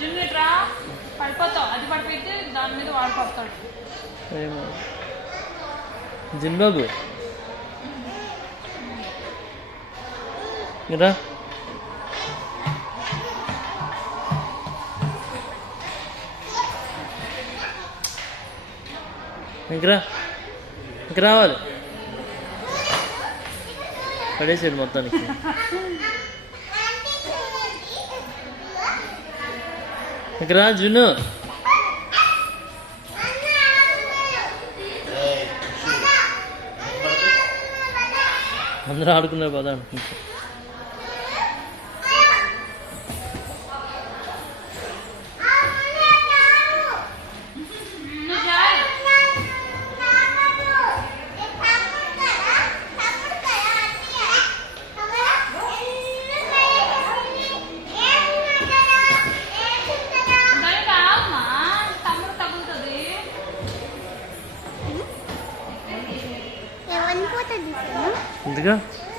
జున్నుట్రా పడిపోతావు, అది పడిపోతే దాని మీద వాడు పడతాడు. జిన్బాబు రా, ఇంకరా ఇంక రావాలి. పడేసాడు మొత్తానికి. ఇంక రా జున్ను. అందరూ ఆడుకున్నారు పదా అనుకుంటా. ఎందుకు